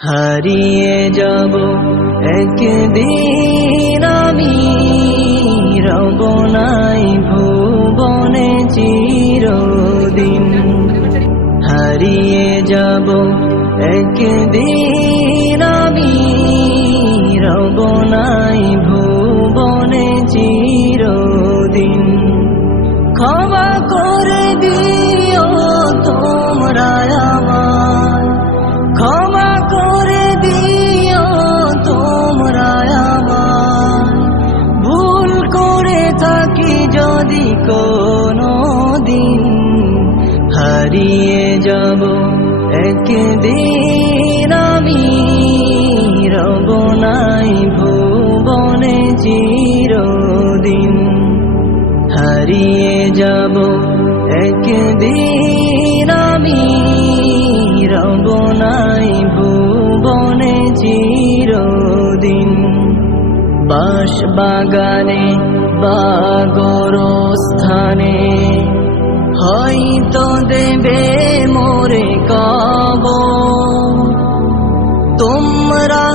হারিয়ে যাব একদিন আমি, রব নাই ভুবনে চিরদিন। হারিয়ে যাব একদিন আমি, রব নাই ভুবনে চিরদিন। ক্ষমা করে দিও তোমরা আমার, ক্ষমা করে দিও তোমরা আমার, ভুল করে থাকি যদি কোনো দিন। হারিয়ে যাব একদিন আমি, রব নাই ভুবনে চিরদিন। হারিয়ে যাব একদিন আমি, রব নাই ভুবনে চিরদিন। বাঁশ বাগানে বা গোরস্থানে হয়তো দেবে মোরে কবর। তোমরা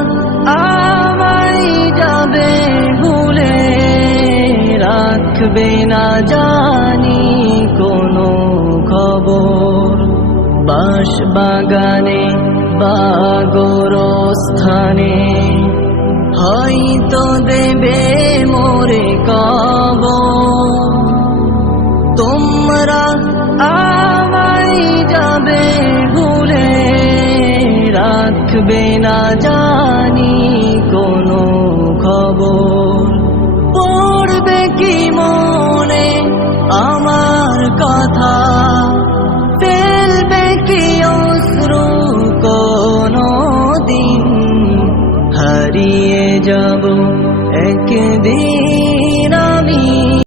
আমায় যাবে ভুলে, রাখবে না জানি কোনো খবর। বাঁশ বাগানে বা গোরস্থানে হয়তো দেবে মোরে কবর। তোমরা আমায় যাবে ভুলে, রাখবে না জানি কোনো খবর। পড়বে কি মনে আমার কথা, ফেলবে কি অশ্রু কোনো দিন। হারিয়ে যাব একদিন